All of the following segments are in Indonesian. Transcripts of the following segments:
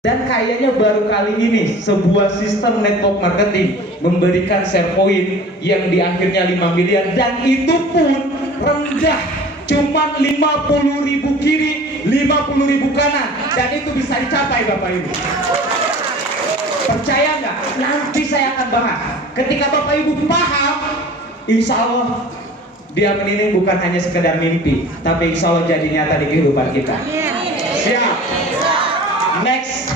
Dan kayaknya baru kali ini sebuah sistem network marketing memberikan share point yang di akhirnya 5 miliar, dan itu pun rendah, cuma 50.000 kiri, 50.000 kanan, dan itu bisa dicapai Bapak Ibu. Percaya nggak? Nanti saya akan bahas. Ketika Bapak Ibu paham, insya Allah diamond ini bukan hanya sekedar mimpi, tapi insya Allah jadi nyata di kehidupan kita. Siap. Next.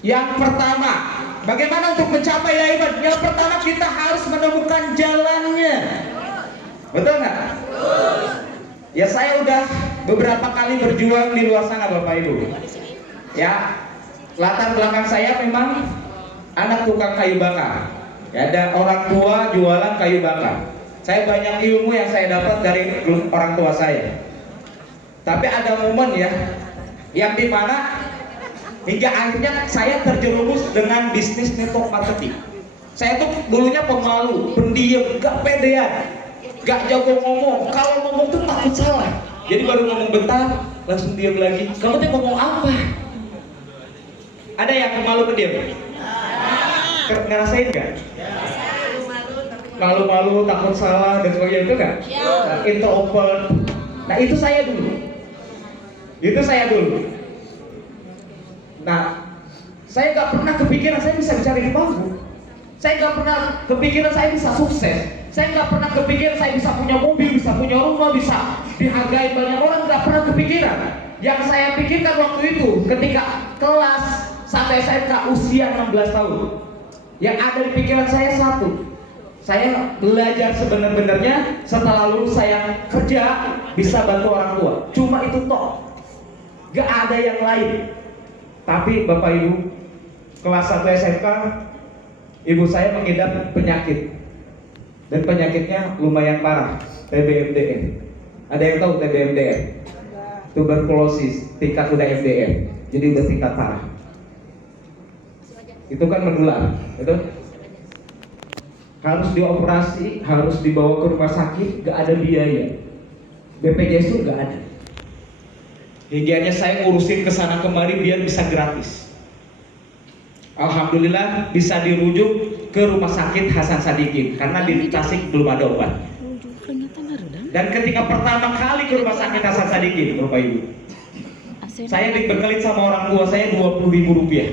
Yang pertama, bagaimana untuk mencapai diamond? Yang pertama, kita harus menemukan jalannya. Betul nggak? Ya, saya udah beberapa kali berjuang di luar sana Bapak Ibu. Ya, latar belakang saya memang anak tukang kayu bakar. Ya, ada orang tua jualan kayu bakar. Saya banyak ilmu yang saya dapat dari orang tua saya. Tapi ada momen ya, yang dimana hingga akhirnya saya terjerumus dengan bisnis network marketing. Saya tuh dulunya pemalu, pendiam, gak pedean, gak jago ngomong. Kalau ngomong tuh takut salah. Jadi baru ngomong bentar, langsung diam lagi. Kamu tuh ngomong apa? Ada yang pemalu pendiam? Ngerasain gak? Malu-malu, takut salah, dan sebagainya, itu gak? Nah, introvert. Nah, itu saya dulu. Nah, saya gak pernah kepikiran saya bisa bicara di panggung. Saya gak pernah kepikiran saya bisa sukses. Saya gak pernah kepikiran saya bisa punya mobil, bisa punya rumah, bisa dihargai banyak orang. Gak pernah kepikiran. Yang saya pikirkan waktu itu ketika kelas sampai SMK usia 16 tahun, yang ada di pikiran saya satu, saya belajar sebenar-benarnya, setelah lulus saya kerja bisa bantu orang tua. Cuma itu toh, gak ada yang lain. Tapi Bapak Ibu, kelas 1 SMK, ibu saya mengidap penyakit, dan penyakitnya lumayan parah, TBMDR. Ada yang tahu TBMDR? Tuberkulosis tingkat udah MDR, jadi udah tingkat parah. Itu kan menular, itu harus dioperasi, harus dibawa ke rumah sakit, gak ada biaya. BPJS itu gak ada. Hingga saya ngurusin kesana kemari biar bisa gratis. Alhamdulillah bisa dirujuk ke rumah sakit Hasan Sadikin karena di Tasik belum ada obat. Dan ketika pertama kali ke rumah sakit Hasan Sadikin, Bapak Ibu, saya dibekelin sama orang tua saya 20.000 rupiah.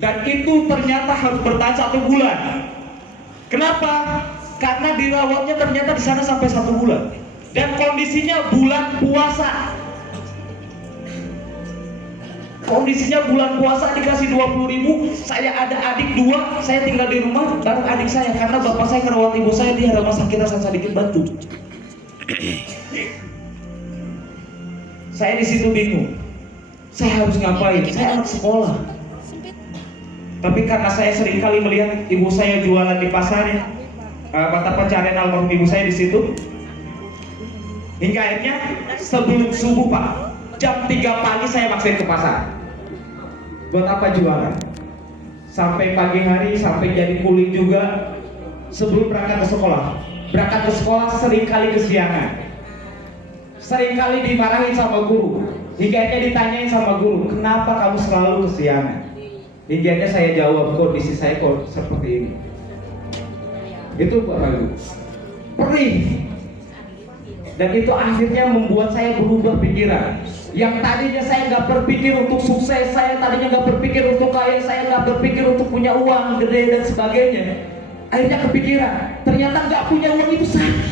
Dan itu ternyata harus bertahan 1 bulan. Kenapa? Karena dirawatnya ternyata di sana sampai 1 bulan. Dan kondisinya bulan puasa. Kondisinya bulan puasa, dikasih 20.000. Saya ada adik 2, saya tinggal di rumah bareng adik saya karena bapak saya kerawat ibu saya di rumah sakit Hasan Sadikin Batu. Saya di situ bingung. Saya harus ngapain? Saya anak sekolah. Tapi karena saya sering kali melihat ibu saya jualan di pasar, mata pencarian almarhum ibu saya di situ. Hingga akhirnya sebelum subuh Pak, jam 3 pagi saya maksain ke pasar. Buat apa jualan? Sampai pagi hari, sampai jadi kuli juga. Sebelum berangkat ke sekolah, sering kali kesiangan, sering kali dimarahin sama guru. Hingga akhirnya ditanyain sama guru, kenapa kamu selalu kesiangan? Hingga akhirnya saya jawab, kondisi saya kok seperti ini. Itu Bapak Ibu, perih. Dan itu akhirnya membuat saya berubah pikiran. Yang tadinya saya nggak berpikir untuk sukses, saya tadinya nggak berpikir untuk kaya, saya nggak berpikir untuk punya uang gede dan sebagainya. Akhirnya kepikiran, ternyata nggak punya uang itu sakit.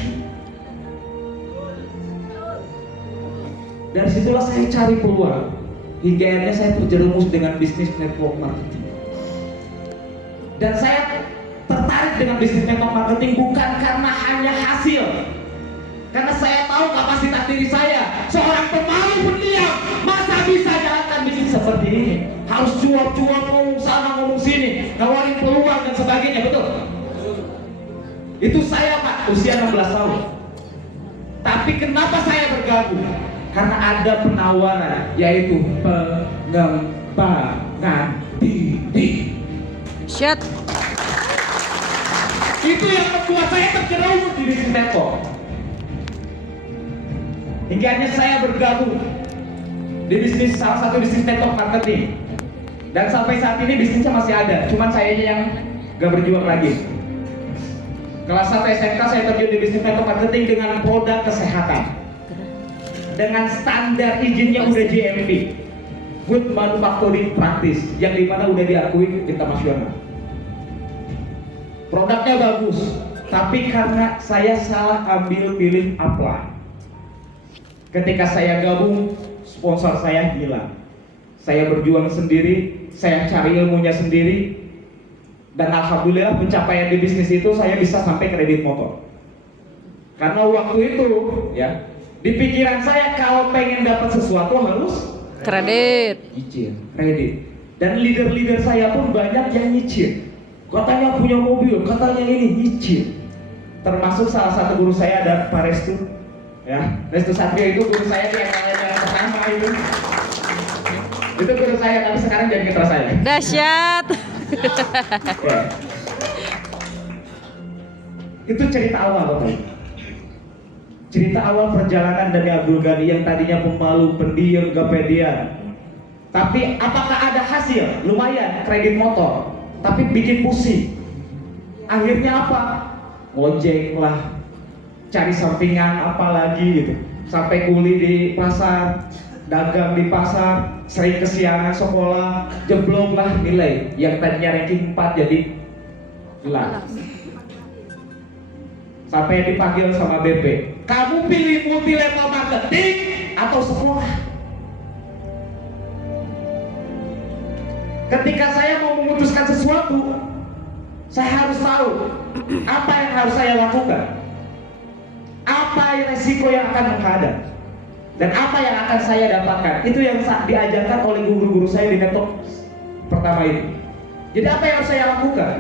Dari situlah saya cari peluang. Hingga akhirnya saya terjerumus dengan bisnis network marketing. Dan saya tertarik dengan bisnis network marketing bukan karena hanya hasil. Karena saya tahu kapasitas diri saya, seorang pemalu pendiam, masa bisa jalankan bisnis seperti ini? Harus cuap-cuap, ngomong sana ngomong sini, nawarin peluang dan sebagainya, betul? Itu saya Pak, usia 16 tahun. Tapi kenapa saya bergabung? Karena ada penawaran, yaitu pengembangan diri. Shut. Itu yang membuat saya terjerumus di bisnis network. Hingga akhirnya saya bergabung di bisnis, salah satu bisnis network marketing. Dan sampai saat ini bisnisnya masih ada, cuman sayanya yang gak berjuang lagi. Kelas 1 SMK saya terjun di bisnis network marketing dengan produk kesehatan, dengan standar izinnya udah GMP, Good Manufacturing Practice, yang dimana udah diakui internasional. Produknya bagus, tapi karena saya salah ambil pilih apply. Ketika saya gabung, sponsor saya hilang. Saya berjuang sendiri, saya cari ilmunya sendiri, dan alhamdulillah pencapaian di bisnis itu saya bisa sampai kredit motor. Karena waktu itu ya, di pikiran saya kalau pengen dapat sesuatu harus kredit, nyicil, kredit. Dan leader-leader saya pun banyak yang nyicil. Katanya punya mobil, katanya ini nyicil. Termasuk salah satu guru saya ada Pak Restu, ya, Restu Satrio itu guru saya yang pertama itu. Itu guru saya, tapi sekarang jadi mitra saya. dahsyat. Ya. Itu cerita awal Bapak. Cerita awal perjalanan dari Abdul Ghani yang tadinya pemalu, pendiam, gak pedean. Tapi apakah ada hasil? Lumayan, kredit motor, tapi bikin pusing. Akhirnya apa? Ngojek lah, cari sampingan apa lagi gitu. Sampai kuli di pasar, dagang di pasar, sering kesiangan sekolah, jeblok lah nilai. Yang tadinya ranking 4 jadi gelas. Sampai dipanggil sama BP, kamu pilih multi level marketing atau sekolah? Ketika saya mau memutuskan sesuatu, saya harus tahu apa yang harus saya lakukan, apa resiko yang akan menghadap, dan apa yang akan saya dapatkan. Itu yang diajarkan oleh guru-guru saya di network pertama ini. Jadi apa yang harus saya lakukan,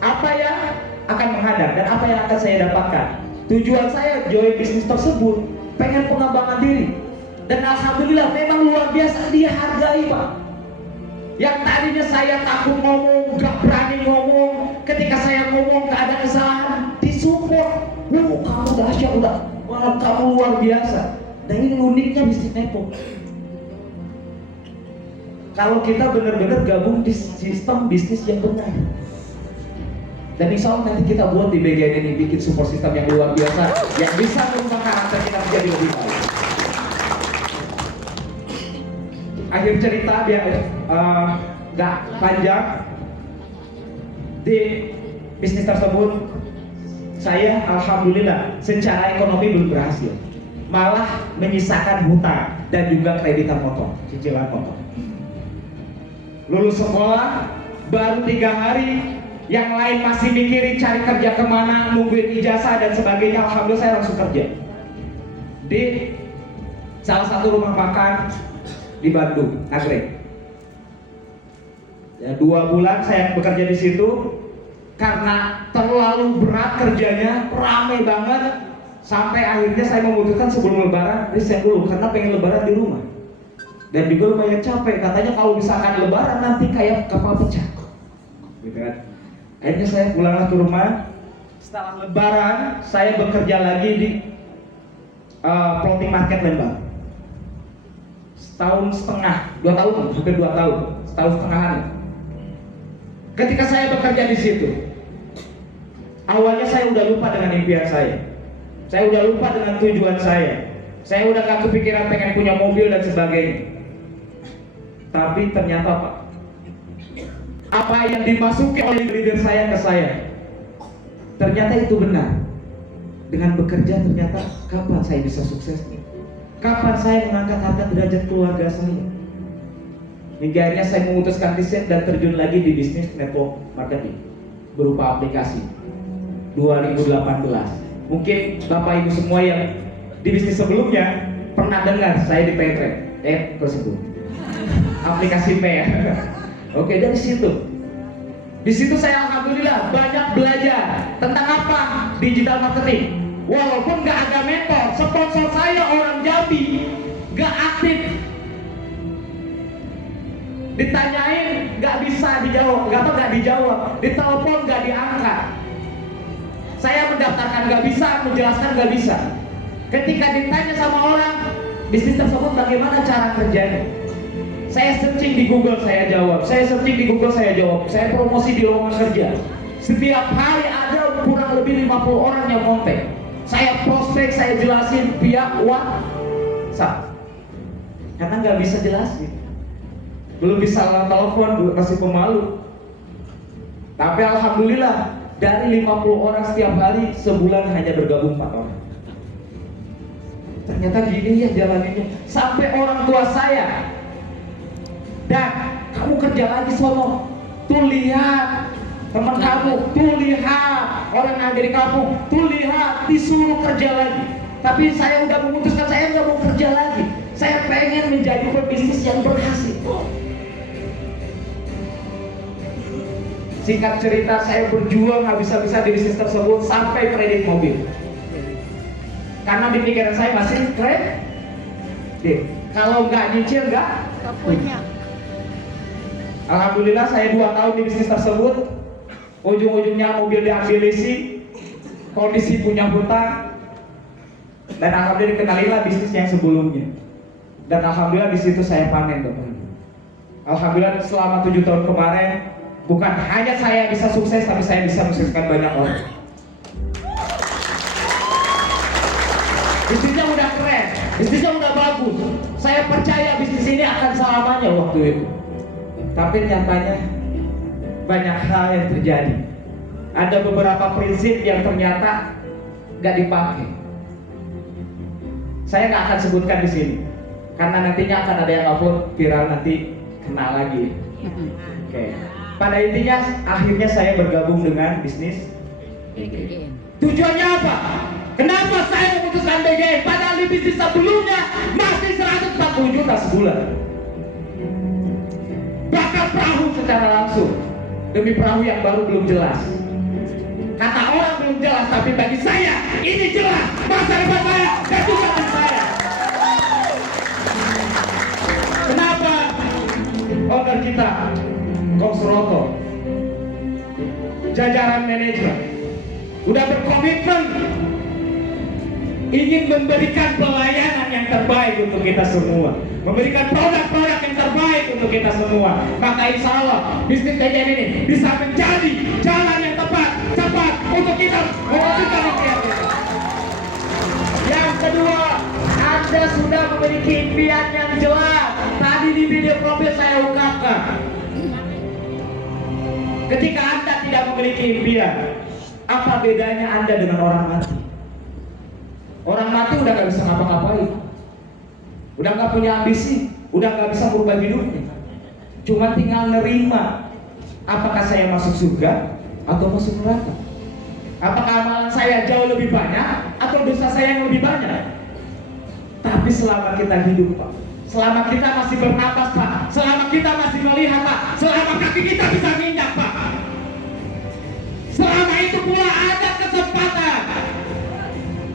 apa yang akan menghadap, dan apa yang akan saya dapatkan. Tujuan saya join bisnis tersebut pengen pengembangan diri, dan alhamdulillah memang luar biasa dihargai Pak. Yang tadinya saya takut ngomong, gak berani ngomong, ketika saya ngomong gak ada kesalahan, disupport. Kamu dahsyat, wah kamu luar biasa. Dan ini uniknya bisnis network. Kalau kita benar-benar gabung di sistem bisnis yang benar. Dan insya Allah nanti kita buat di bagian ini, bikin support system yang luar biasa, yang bisa merubah karakter kita menjadi lebih baik. Akhir cerita dia gak panjang. Di bisnis tersebut saya alhamdulillah secara ekonomi belum berhasil, malah menyisakan hutang dan juga kreditan motor, cicilan motor. Lulus sekolah baru 3 hari, yang lain masih mikirin cari kerja kemana, nungguin ijazah dan sebagainya. Alhamdulillah saya langsung kerja di salah satu rumah makan di Bandung, Nagrek. Ya, 2 bulan saya bekerja di situ karena terlalu berat kerjanya, rame banget, sampai akhirnya saya memutuskan sebelum lebaran resign dulu karena pengen lebaran di rumah. Dan juga lumayan capek, katanya kalau misalkan lebaran nanti kayak kapal pecah, gitu kan. Akhirnya saya pulang ke rumah. Setelah lebaran saya bekerja lagi di floating market Lembang. Setahun setengah, 2 tahun, hampir 2 tahun, setahun setengahan. Ketika saya bekerja di situ, awalnya saya udah lupa dengan impian saya udah lupa dengan tujuan saya udah gak kepikiran pengen punya mobil dan sebagainya. Tapi ternyata Pak, apa yang dimasuki oleh leader saya ke saya, ternyata itu benar. Dengan bekerja ternyata kapan saya bisa sukses nih? Kapan saya mengangkat derajat keluarga saya? Hingga akhirnya saya memutuskan riset dan terjun lagi di bisnis network marketing berupa aplikasi 2018. Mungkin Bapak Ibu semua yang di bisnis sebelumnya pernah dengar saya di Paytrade, tersebut aplikasi Pay ya. Oke, dari situ. Di situ saya alhamdulillah banyak belajar tentang apa digital marketing. Walaupun nggak ada mentor, sponsor saya orang Jambi, nggak aktif. Ditanyain nggak bisa dijawab, nggak dijawab. Ditelepon nggak diangkat. Saya mendaftarkan nggak bisa, menjelaskan nggak bisa. Ketika ditanya sama orang bisnis tersebut bagaimana cara kerjanya, saya searching di Google, saya jawab. Saya searching di Google, saya jawab. Saya promosi di lowongan kerja. Setiap hari ada kurang lebih 50 orang yang kontak. Saya prospek, saya jelasin via WhatsApp. Karena nggak bisa jelasin. Belum bisa telepon, masih pemalu. Tapi alhamdulillah dari 50 orang setiap hari, sebulan hanya bergabung 4 orang. Ternyata gini ya jalaninnya. Sampai orang tua saya, dan kamu kerja lagi sono, tuh lihat teman kamu, tuh lihat orang yang ada di kampung, tuh lihat disuruh kerja lagi. Tapi saya udah memutuskan saya nggak mau kerja lagi. Saya pengen menjadi pebisnis yang berhasil. Singkat cerita, saya berjuang habis-habisan di bisnis tersebut sampai kredit mobil. Karena di pikiran saya masih kredit. Kalau nggak nyicil nggak punya. Alhamdulillah saya 2 tahun di bisnis tersebut. Ujung-ujungnya mobil diambil leasing, kondisi punya hutang, dan alhamdulillah dikenalilah bisnis yang sebelumnya. Dan alhamdulillah di situ saya panen, teman. Alhamdulillah selama 7 tahun kemarin, bukan hanya saya bisa sukses, tapi saya bisa mensukseskan banyak orang. Bisnisnya udah keren, bisnisnya udah bagus. Saya percaya bisnis ini akan selamanya waktu itu. Tapi nyatanya banyak hal yang terjadi. Ada beberapa prinsip yang ternyata gak dipakai. Saya gak akan sebutkan di sini, karena nantinya akan ada yang upload viral, nanti kena lagi. Oke. Pada intinya, akhirnya saya bergabung dengan bisnis BGN. Tujuannya apa? Kenapa saya memutuskan BGN? Padahal di bisnis sebelumnya masih 140 juta sebulan. Bakar perahu secara langsung demi perahu yang baru belum jelas. Kata orang belum jelas, tapi bagi saya ini jelas. Masa depan saya dan juga tim saya. Kenapa owner kita, Kong Suroto, jajaran manajemen udah berkomitmen ingin memberikan pelayanan yang terbaik untuk kita semua, memberikan produk-produk yang terbaik untuk kita semua. Maka insya Allah bisnis BGN ini bisa menjadi jalan yang tepat, cepat untuk kita mewujudkan impian kita. Yang kedua, Anda sudah memiliki impian yang jelas. Tadi di video profil saya ungkapkan, ketika Anda tidak memiliki impian, apa bedanya Anda dengan orang mati? Orang mati udah gak bisa ngapa-ngapain, udah gak punya ambisi, udah gak bisa merubah hidupnya. Cuma tinggal nerima, apakah saya masuk surga atau masuk neraka? Apakah amalan saya jauh lebih banyak atau dosa saya yang lebih banyak? Tapi selama kita hidup, Pak, selama kita masih bernapas, Pak, selama kita masih melihat, Pak, selama kaki kita bisa nginjak, Pak, selama itu pula ada kesempatan.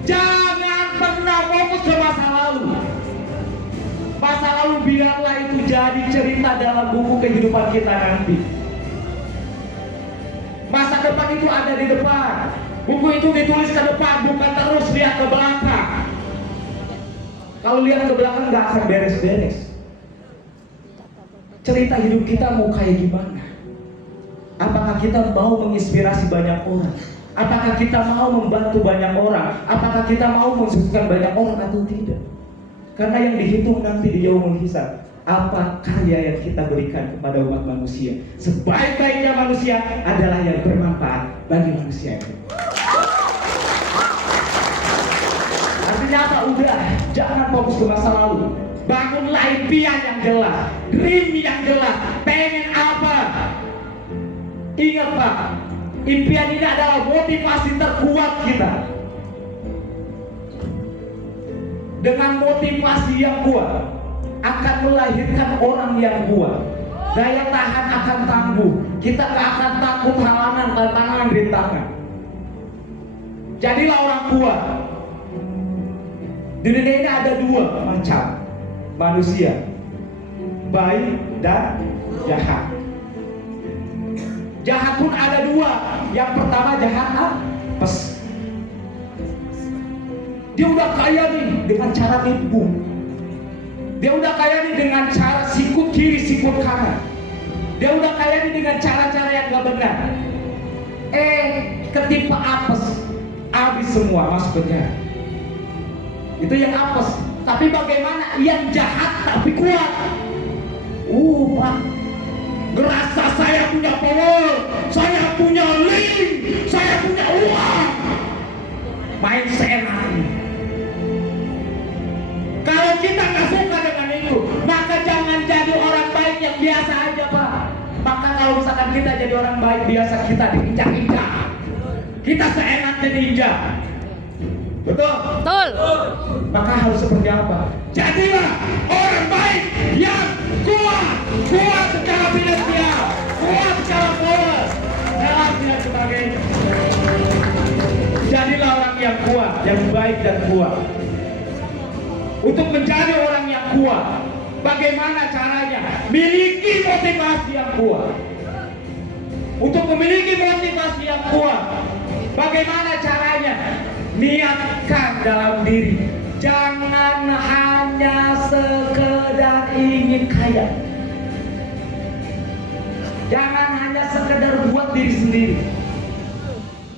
Jangan pernah fokus ke masa lalu. Masa lalu biarlah itu jadi cerita dalam buku kehidupan kita nanti. Masa depan itu ada di depan. Buku itu ditulis ke depan, bukan terus lihat ke belakang. Kalau lihat ke belakang nggak akan beres-beres. Cerita hidup kita mau kayak gimana? Apakah kita mau menginspirasi banyak orang? Apakah kita mau membantu banyak orang? Apakah kita mau mensukseskan banyak orang atau tidak? Karena yang dihitung nanti di yaumul hisab, apa karya yang kita berikan kepada umat manusia. Sebaik-baiknya manusia adalah yang bermanfaat bagi manusia itu. Artinya apa? Udah, jangan fokus ke masa lalu. Bangunlah impian yang jelas, dream yang jelas. Pengen apa? Ingat, Pak, impian ini adalah motivasi terkuat kita. Dengan motivasi yang kuat akan melahirkan orang yang kuat. Daya tahan akan tangguh. Kita gak akan takut halangan, tantangan, rintangan. Jadilah orang kuat. Di dunia ini ada 2 macam manusia, baik dan jahat. Jahat pun ada 2. Yang pertama jahat apes. Dia udah kaya nih dengan cara nipu. Dia udah kaya nih dengan cara sikut kiri, sikut kanan. Dia udah kaya nih dengan cara-cara yang gak benar. Ketimpa apes, habis semua masuk penjara. Itu yang apes. Tapi bagaimana yang jahat tapi kuat? Pak, ngerasa saya punya power, saya punya link, saya punya uang, main seenaknya. Kalau kita nggak suka dengan itu, maka jangan jadi orang baik yang biasa aja, Pak. Maka kalau misalkan kita jadi orang baik biasa, kita diinjak-injak, kita seenaknya diinjak. Betul? Betul. Maka harus seperti apa? Jadilah orang baik yang kuat, kuat secara finansial, kuat secara power, dan sebagainya. Jadilah orang yang kuat, yang baik dan kuat. Untuk menjadi orang yang kuat, bagaimana caranya? Miliki motivasi yang kuat. Untuk memiliki motivasi yang kuat, bagaimana caranya? Niatkan dalam diri, jangan hanya sekedar ingin kaya, jangan hanya sekedar buat diri sendiri.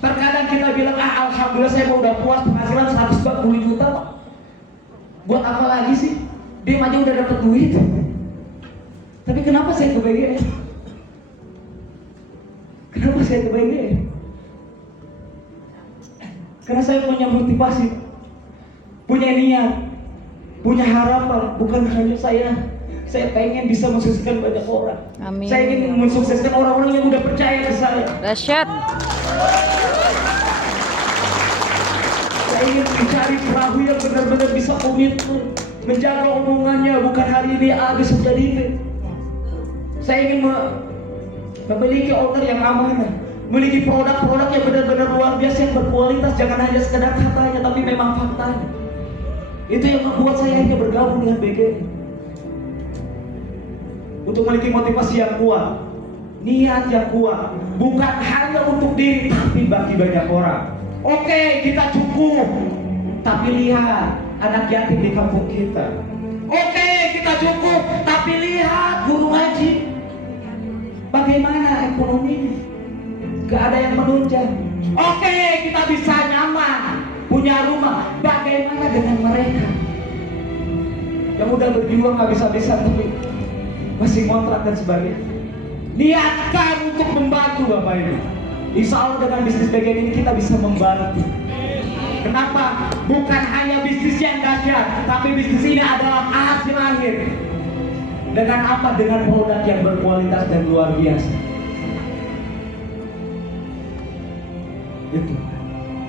Terkadang kita bilang, alhamdulillah saya udah puas penghasilan 140 juta, Pak. Buat apa lagi sih? Dia aja udah dapat duit. Tapi kenapa saya kebagian? Kenapa saya kebagian? Karena saya punya motivasi, punya niat, punya harapan. Bukan hanya saya pengen bisa mensukseskan banyak orang. Amin. Saya ingin mensukseskan orang-orang yang udah percaya ke saya. Dahsyat. Saya ingin mencari perahu yang benar-benar bisa komitmen, menjaga omongannya, bukan hari ini besok jadi ini. Saya ingin memiliki owner yang amanah, memiliki produk-produk yang benar-benar luar biasa, yang berkualitas, jangan hanya sekedar katanya tapi memang faktanya. Itu yang membuat saya akhirnya bergabung dengan BGN. Untuk memiliki motivasi yang kuat, niat yang kuat, bukan hanya untuk diri tapi bagi banyak orang. Oke, kita cukup, tapi lihat anak yatim di kampung kita. Oke, kita cukup, tapi lihat guru ngaji, bagaimana ekonominya? Gak ada yang menunjang. Oke, kita bisa nyaman, punya rumah. Bagaimana dengan mereka yang udah berjuang habis-habisan tapi masih kontrak dan sebagainya? Niatkan untuk membantu Bapak Ibu. Insya Allah dengan bisnis bagian ini kita bisa membantu. Kenapa? Bukan hanya bisnis yang dahsyat, tapi bisnis ini adalah hasil akhir. Dengan apa? Dengan produk yang berkualitas dan luar biasa. Itu.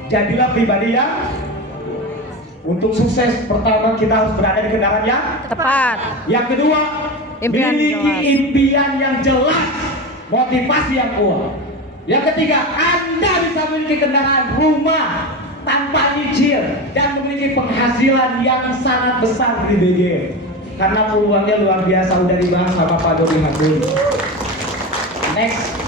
Jadilah pribadi yang untuk sukses. Pertama, kita harus berada di kendaraan yang Tepat. Yang kedua, Impian miliki jelas. impian yang jelas, motivasi yang kuat. Yang ketiga, Anda bisa memiliki kendaraan, rumah tanpa nyicil dan memiliki penghasilan yang sangat besar di BGN. Karena peluangnya luar biasa, udah dibahas sama Pak Dodi Habib. Next.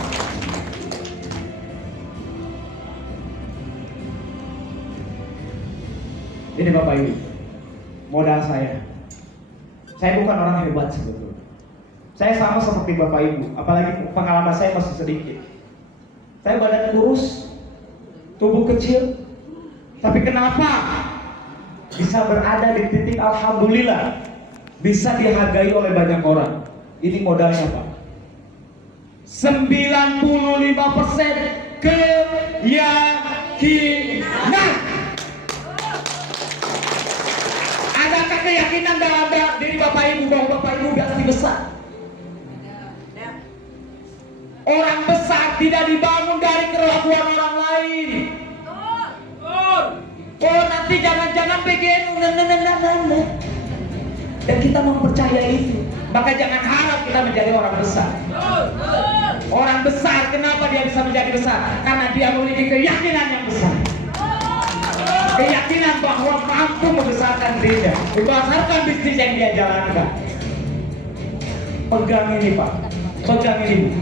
Ini Bapak Ibu, modal saya. Saya bukan orang hebat sebetulnya. Saya sama seperti Bapak Ibu, apalagi pengalaman saya masih sedikit. Saya badan kurus, tubuh kecil, tapi kenapa bisa berada di titik alhamdulillah, bisa dihargai oleh banyak orang? Ini modalnya Pak. 95% keyakinan. Adakah keyakinan dalam diri Bapak Ibu bahwa Bapak Ibu pasti besar? Orang besar tidak dibangun dari kelakuan orang lain. Oh, nanti jangan-jangan BGN dan kita mempercayai itu. Maka jangan harap kita menjadi orang besar. Orang besar, kenapa dia bisa menjadi besar? Karena dia memiliki keyakinan yang besar. Keyakinan bahwa mampu membesarkan dirinya berdasarkan bisnis yang dia jalankan. Pegang ini Pak, pegang ini.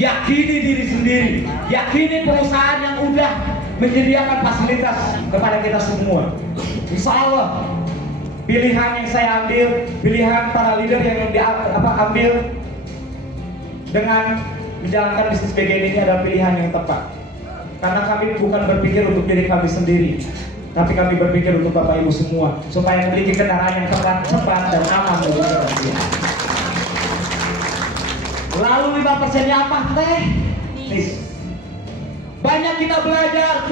Yakini diri sendiri, yakini perusahaan yang udah menyediakan fasilitas kepada kita semua. Insya Allah pilihan yang saya ambil, pilihan para leader yang ambil dengan menjalankan bisnis BGN ini adalah pilihan yang tepat. Karena kami bukan berpikir untuk diri kami sendiri, tapi kami berpikir untuk Bapak Ibu semua, supaya memiliki kendaraan yang cepat dan aman bagi kita. Lalu 5%-nya apa? Teknis. Banyak kita belajar,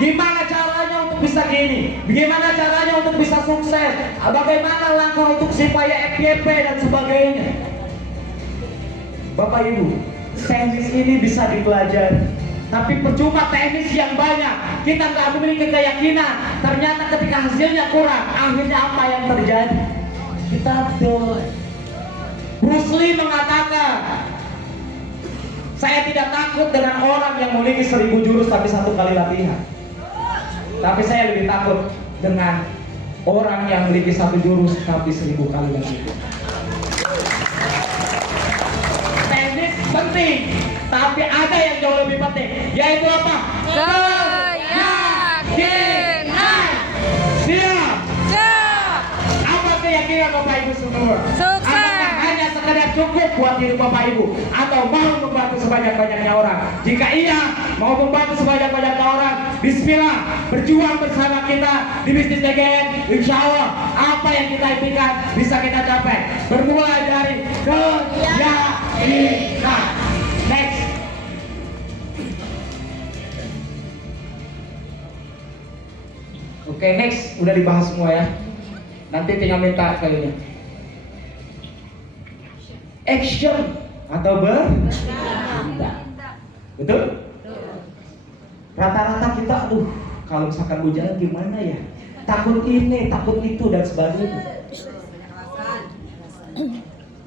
gimana caranya untuk bisa gini, bagaimana caranya untuk bisa sukses, bagaimana langkah untuk supaya FYP dan sebagainya. Bapak Ibu, teknis ini bisa dipelajari, tapi percuma teknis yang banyak, kita nggak memiliki keyakinan, ternyata ketika hasilnya kurang, akhirnya apa yang terjadi? Kita down. Bruce Lee mengatakan, saya tidak takut dengan orang yang memiliki 1000 jurus tapi 1 kali latihan. Tapi saya lebih takut dengan orang yang memiliki 1 jurus tapi 1000 kali latihan. Teknis penting, tapi ada yang jauh lebih penting, yaitu apa? Keyakinan. Siap. Apa keyakinan Bapak Ibu semua? Apakah hanya sekedar cukup buat diri Bapak Ibu, atau mau membantu sebanyak-banyaknya orang? Jika iya, mau membantu sebanyak-banyaknya orang, bismillah, berjuang bersama kita di bisnis BGN. Insya Allah apa yang kita impikan bisa kita capai, bermula dari keyakinan. Next. Oke, next. Udah dibahas semua ya. Nanti tinggal minta kalinya. Action atau bertindak. Betul? Rata-rata kita, kalau misalkan mau jalan gimana ya? Takut ini, takut itu dan sebagainya.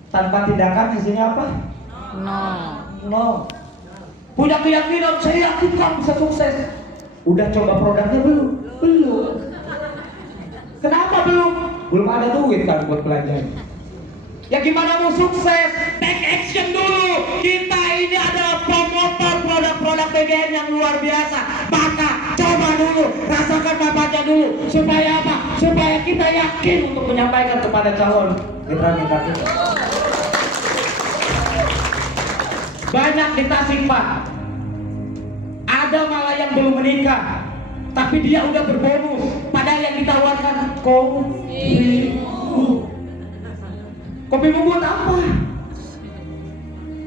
Tanpa tindakan hasilnya apa? No. Punya keyakinan, saya yakin kamu bisa sukses. Udah coba produknya belum? Belum. Kenapa belum? Belum ada duit kan buat belanja. Ya gimana mau sukses? Take action dulu. Kita ini adalah promotor produk-produk BGN yang luar biasa. Maka coba dulu, rasakan manfaatnya dulu. Supaya apa? Supaya kita yakin untuk menyampaikan kepada calon mitra-mitra kita. Banyak di Tasik, Pak, ada malah yang belum menikah, tapi dia udah berbonus, padahal yang ditawarkan kopi buat apa?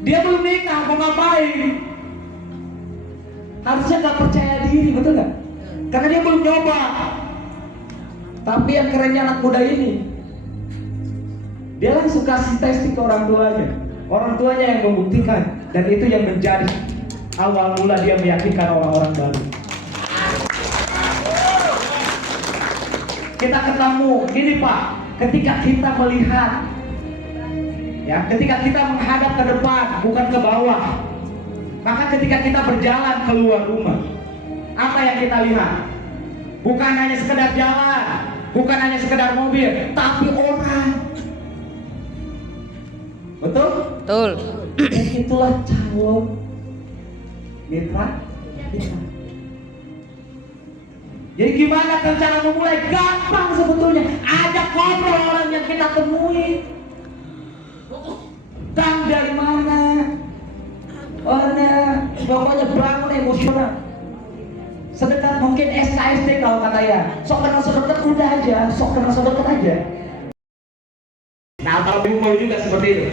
Dia belum nikah, mau ngapain? Harusnya gak percaya diri, betul gak? Karena dia belum nyoba. Tapi yang kerennya anak muda ini, dia langsung kasih testing ke orang tuanya. Orang tuanya yang membuktikan, dan itu yang menjadi awal mula dia meyakinkan orang-orang baru. Kita ketemu, gini Pak, ketika kita melihat, ya, ketika kita menghadap ke depan, bukan ke bawah, maka ketika kita berjalan keluar rumah, apa yang kita lihat? Bukan hanya sekedar jalan, bukan hanya sekedar mobil, tapi orang. Betul? Betul. Dan itulah calon mitra kita. Jadi gimana kan cara memulai? Gampang sebetulnya. Ajak ngobrol orang yang kita temui. Kang dari mana? Orangnya pokoknya bangun emosional. Sedekat mungkin SKSD kalau kata ya. Sok kenal sedekat udah aja, sok kenal sedekat aja. Nah kalau mau juga seperti itu.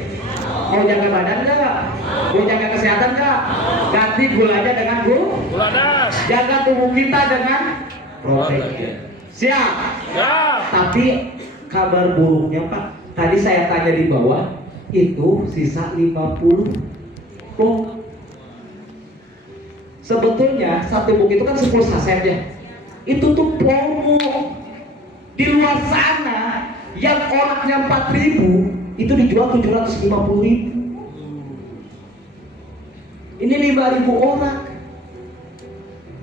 Mau jaga badan enggak? Mau jaga kesehatan enggak? Ganti gulanya dengan gula das. Jaga tubuh kita dengan protein. Siap? Siap. Tapi kabar buruknya Pak, tadi saya tanya di bawah, itu sisa 50 kok. Sebetulnya satu buku itu kan 10 saset ya. Itu tuh promo. Di luar sana yang orangnya 4.000 itu dijual 750.000. Ini 5.000 orang.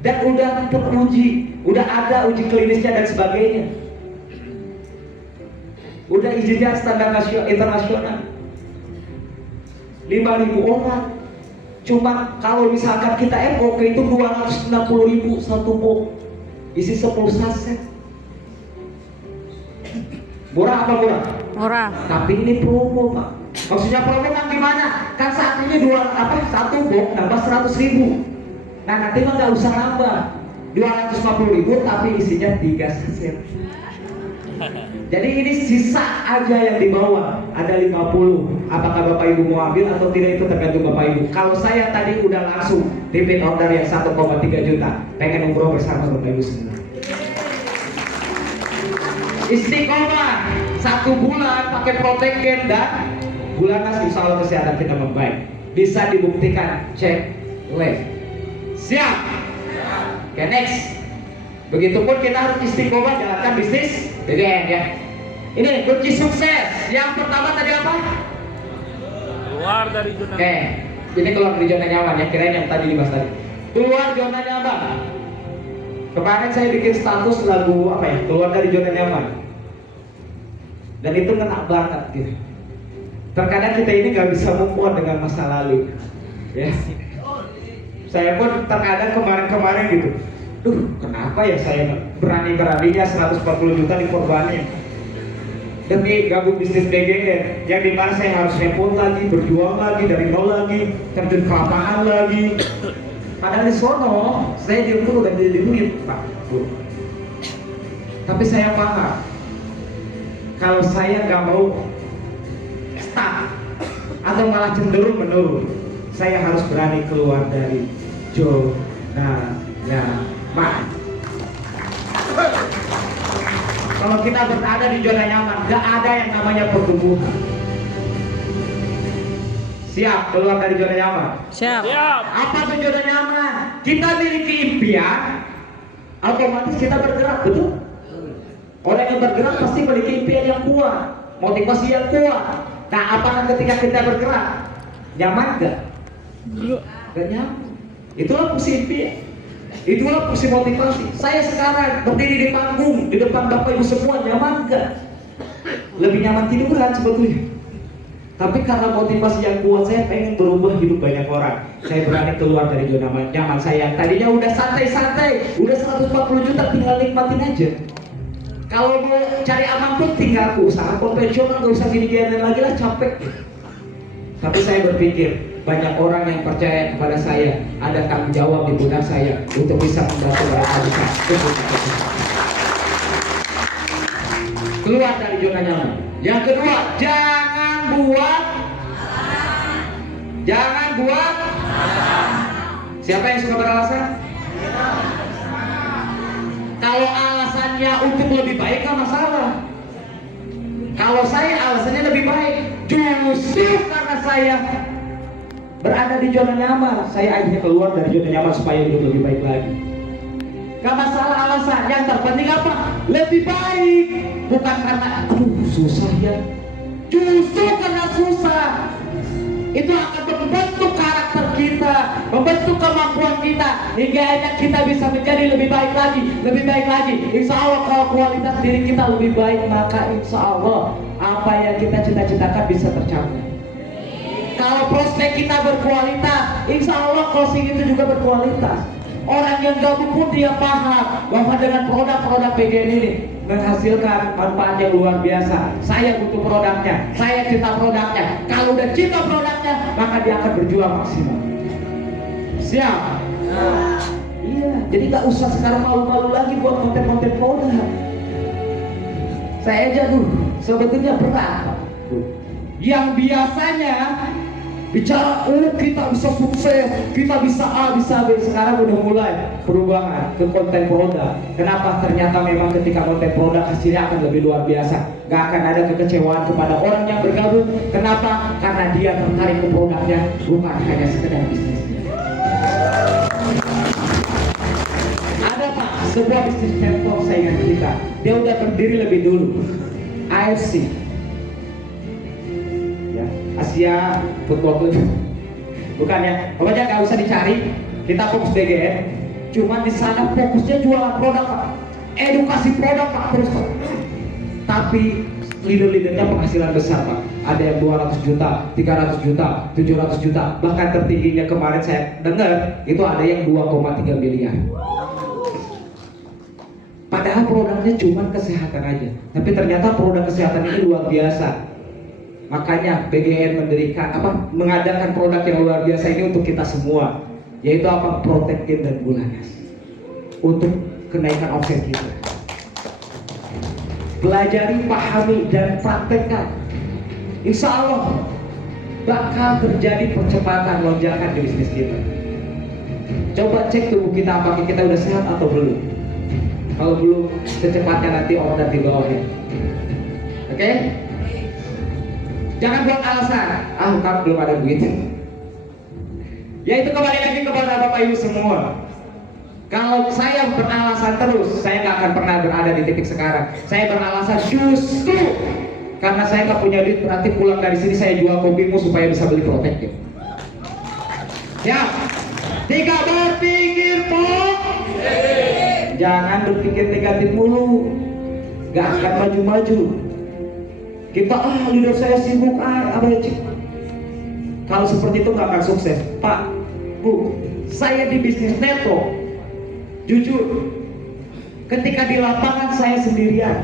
Dan udah teruji, udah ada uji klinisnya dan sebagainya. Udah izinnya standar nasional, internasional. 5.000 orang. Cuma kalau misalkan kita FOK itu 260.000 satu box, isi 10 saset. Murah apa murah? Murah. Tapi ini promo Pak. Maksudnya promo kan gimana? Kan saat ini satu box nambah 100.000. Nah nanti mah nggak usah nambah 250.000 tapi isinya 3 saset. Jadi ini sisa aja yang dibawa, ada 50. Apakah Bapak Ibu mau ambil atau tidak itu tergantung Bapak Ibu. Kalau saya tadi udah langsung repeat order yang 1,3 juta, pengen umroh bersama Bapak Ibu semua. Istiqomah 1 bulan pakai protein dan bulanan insya Allah kesehatan kita membaik. Bisa dibuktikan, cek live. Siap? Oke, next. Begitupun kita harus istiqomah jalankan bisnis BBM ya. Ini kunci sukses. Yang pertama tadi apa? Keluar dari zona. Oke, ini keluar dari zona nyaman ya. Kirain yang tadi dibahas tadi. Keluar zona nyaman. Kemarin saya bikin status lagu apa ya? Keluar dari zona nyaman. Dan itu ngena banget gitu. Terkadang kita ini nggak bisa move on dengan masa lalu. Ya. Saya pun terkadang kemarin gitu. Kenapa ya saya berani-beraninya 140 juta dikorbanin demi gabung bisnis BGN yang dimana saya harus repot lagi, berjuang lagi, dari nol lagi, terjun ke lapangan lagi. Padahal di sono saya di rumah udah jadi duit Pak. Tapi saya paham kalau saya nggak mau stuck atau malah cenderung menurun, saya harus berani keluar dari zona nyaman. Kalau kita berada di zona nyaman, gak ada yang namanya pertumbuhan. Siap keluar dari zona nyaman? Siap. Siap. Apa itu zona nyaman? Kita miliki impian, otomatis kita bergerak, betul? Orang yang bergerak pasti memiliki impian yang kuat, motivasi yang kuat. Nah, apakah ketika kita bergerak nyaman gak? Gak nyaman. Itulah fungsi impian. Itulah fungsi motivasi. Saya sekarang berdiri di panggung di depan Bapak Ibu semua, nyaman gak? Lebih nyaman tiduran sebetulnya. Tapi karena motivasi yang kuat, saya pengen berubah hidup banyak orang. Saya berani keluar dari zona nyaman saya. Tadinya udah santai-santai, udah 140 juta, tinggal nikmatin aja. Kalau mau cari aman pun tinggal usaha konvensional, gak usah gini-gini lagi lah, capek. Tapi saya berpikir, banyak orang yang percaya kepada saya, ada tanggung jawab di pundak saya untuk bisa membantu mereka bisa keluar dari zona nyaman. Yang kedua, jangan buat siapa yang suka beralasan? Kalau alasannya untuk lebih baik nggak masalah. Kalau saya alasannya lebih baik, justru karena saya berada di zona nyaman, saya akhirnya keluar dari zona nyaman supaya hidup lebih baik lagi. Gak masalah alasan, yang terpenting apa? Lebih baik. Bukan karena susah ya. Justru karena susah itu akan membentuk karakter kita, membentuk kemampuan kita, hingga kita bisa menjadi lebih baik lagi, lebih baik lagi. Insya Allah kalau kualitas diri kita lebih baik, maka insya Allah apa yang kita cita-citakan bisa tercapai. Kalau prospek kita berkualitas, insya Allah closing itu juga berkualitas. Orang yang gabung pun dia paham bahwa dengan produk-produk BGN ini menghasilkan manfaat yang luar biasa. Saya butuh produknya, saya cinta produknya. Kalau udah cinta produknya, maka dia akan berjuang maksimal. Siap? Iya, jadi gak usah sekarang malu-malu lagi buat konten-konten produk. Saya aja sebetulnya berat. Yang biasanya bicara, kita bisa sukses, kita bisa A, bisa B. Sekarang udah mulai perubahan ke konten produk. Kenapa? Ternyata memang ketika konten produk hasilnya akan lebih luar biasa. Gak akan ada kekecewaan kepada orang yang bergabung. Kenapa? Karena dia tertarik ke produknya, bukan hanya sekedar bisnisnya. Ada Pak, sebuah bisnis contoh saya ingat kita. Dia udah berdiri lebih dulu. AFC, Asia Football Club. Bukan ya, pokoknya gak usah dicari. Kita fokus BGN. Cuma di sana fokusnya jualan produk Pak, edukasi produk Pak, terus Pak. Tapi leader-leadernya penghasilan besar Pak. Ada yang 200 juta, 300 juta, 700 juta. Bahkan tertingginya kemarin saya dengar itu ada yang 2,3 miliar. Padahal produknya cuma kesehatan aja. Tapi ternyata produk kesehatan ini luar biasa. Makanya BGN mengadakan produk yang luar biasa ini untuk kita semua, yaitu apa? Protektin dan Bulanas, untuk kenaikan omset kita. Pelajari, pahami, dan praktekkan. Insya Allah bakal terjadi percepatan lonjakan di bisnis kita. Coba cek tubuh kita, apakah kita udah sehat atau belum. Kalau belum, secepatnya nanti order di bawahnya. Oke? Jangan buat alasan, kan belum ada duit. Ya itu kembali lagi kepada Bapak Ibu semua. Kalau saya beralasan terus, saya nggak akan pernah berada di titik sekarang. Saya beralasan justru karena saya nggak punya duit, berarti pulang dari sini saya jual kopimu supaya bisa beli protektif. Ya, tidak berpikir jangan berpikir negatif mulu, nggak akan maju-maju. Kita leader saya sibuk kalau seperti itu nggak akan sukses. Pak, Bu, saya di bisnis network, jujur, ketika di lapangan saya sendirian,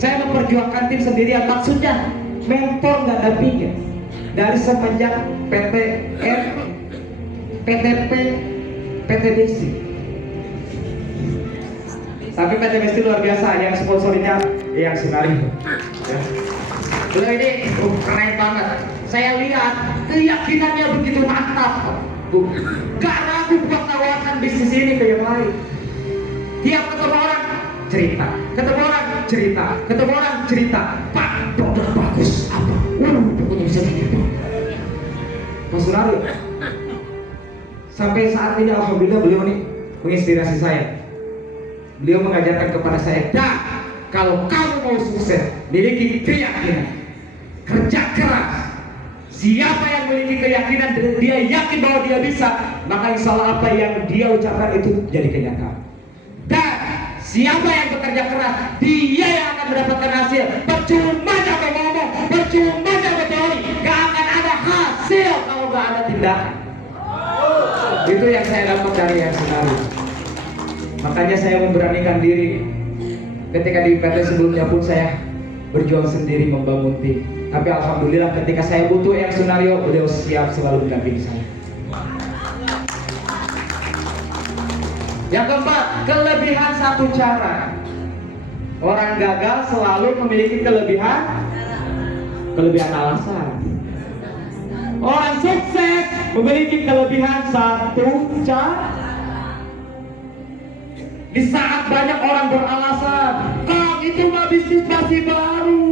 saya memperjuangkan tim sendirian. Maksudnya mentor nggak ada pikir. Dari semenjak PTN, PTP, PTBC. Tapi PTBC luar biasa, yang sponsorinya yang Sunari. Ya. Beliau ini keren banget. Saya lihat keyakinannya begitu mantap. Gak ragu buat tawarkan bisnis ini ke yang lain. Tiap ketemu orang cerita, ketemu orang cerita, ketemu orang cerita. Pak, produk bagus apa? Pokoknya bisa begitu. Mas Sunari, sampai saat ini alhamdulillah beliau nih menginspirasi saya. Beliau mengajarkan kepada saya, kalau kamu mau sukses, miliki keyakinan, kerja keras. Siapa yang memiliki keyakinan, dia yakin bahwa dia bisa, maka insya Allah apa yang dia ucapkan itu jadi kenyataan. Dan siapa yang bekerja keras, dia yang akan mendapatkan hasil. Percuma jago ngomong, percuma jago teori, gak akan ada hasil kalau gak ada tindakan. Itu yang saya dapat dari yang Sunari. Makanya saya memberanikan diri. Ketika di PT sebelumnya pun saya berjuang sendiri membangun tim. Tapi alhamdulillah ketika saya butuh yang Sunario, beliau siap selalu mendampingi saya. Yang keempat, kelebihan satu cara. Orang gagal selalu memiliki kelebihan alasan. Orang sukses memiliki kelebihan satu cara. Di saat banyak orang beralasan, Kang itu mah bisnis masih baru,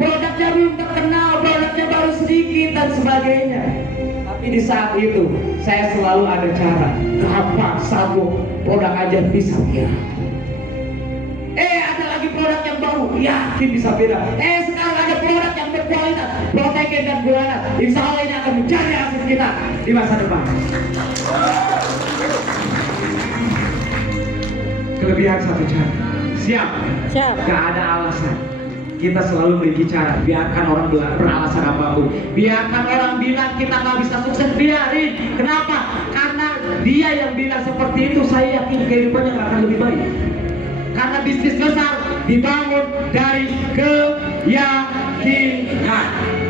produknya belum terkenal, produknya baru sedikit dan sebagainya. Tapi di saat itu saya selalu ada cara. Kenapa satu produk aja bisa viral? Ada lagi produk yang baru, yakin bisa viral. Sekarang ada produk yang berkualitas, protein dan gulana. Insya Allah ini akan menjadi hasil kita di masa depan. Kelebihan satu cara. Siap? Siap. Gak ada alasan. Kita selalu memiliki cara. Biarkan orang beralasan apapun. Biarkan orang bilang kita gak bisa sukses, biarin. Kenapa? Karena dia yang bilang seperti itu, saya yakin kehidupannya gak akan lebih baik. Karena bisnis besar dibangun dari keyakinan.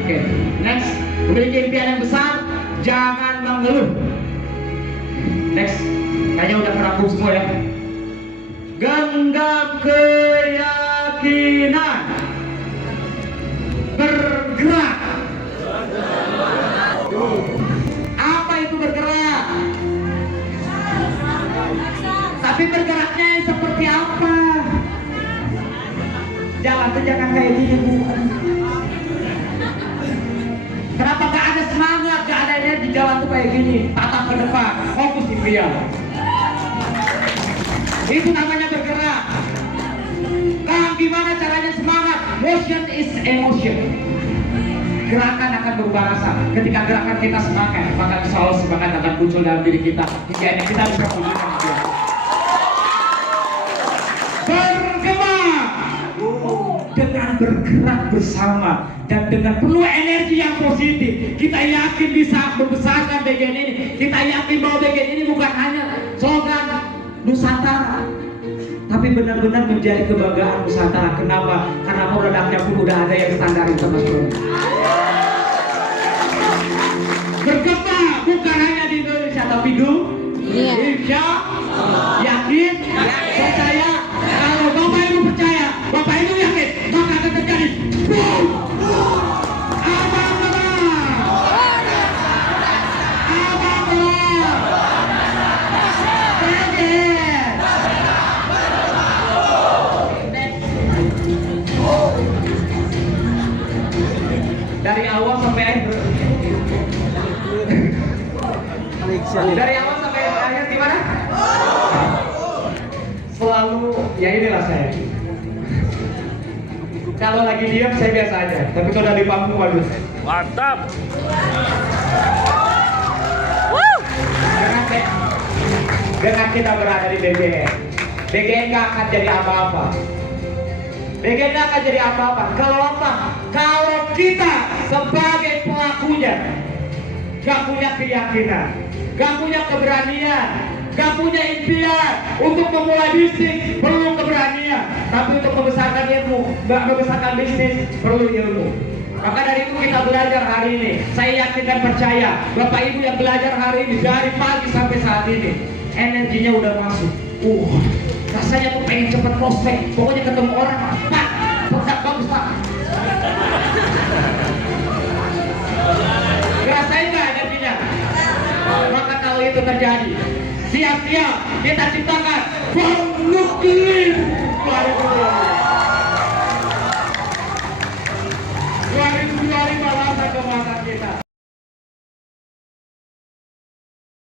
Oke, next. Memiliki impian yang besar, jangan mengeluh. Next. Kayaknya udah kerangkum semua ya. Genggam keyakinan, bergerak. Apa itu bergerak? Tapi bergeraknya seperti apa? Jalan tuh jangan kayak gini, Bu. Kenapa gak ada semangat, gak ada energi jalan tuh kayak gini? Tatap ke depan, fokus di pria. Itu namanya bergerak. Kang, gimana caranya semangat? Motion is emotion. Gerakan akan berubah rasa. Ketika gerakan kita semangat, maka insya Allah semangat akan muncul dalam diri kita. Hingga kita bisa menunjukkan dia. Bergema dengan bergerak bersama dan dengan penuh energi yang positif. Kita yakin bisa membesarkan bagian ini. Kita yakin bahwa bagian ini bukan hanya slogan Nusantara, tapi benar-benar menjadi kebanggaan Nusantara. Kenapa? Karena produknya pun udah ada yang standarin sama sekali. Berkembang bukan hanya di Indonesia tapi di Indonesia. Yakin? Percaya? Kalau Bapak Ibu percaya, Bapak Ibu yakin, maka akan terjadi boom! Dari awal sampai akhir. Dari awal sampai akhir gimana? Selalu ya inilah saya. Kalau lagi diam saya biasa aja, tapi kalau udah di panggung waduh. Mantap. Dengan kita berada di BGN, BGN gak akan jadi apa-apa. BGN gak akan jadi apa-apa. Kalau apa? Kalau kita sebagai pelakunya gak punya keyakinan, gak punya keberanian, gak punya impian untuk memulai bisnis perlu keberanian, tapi untuk membesarkan ilmu, gak membesarkan bisnis perlu ilmu. Maka dari itu kita belajar hari ini. Saya yakin dan percaya Bapak Ibu yang belajar hari ini dari pagi sampai saat ini energinya udah masuk. Rasanya tuh pengen cepet prospek. Pokoknya ketemu orang, Pak, produk bagus Pak. Ngerasain nggak energinya? Maka kalau itu terjadi, siap-siap kita ciptakan bom nuklir 2020.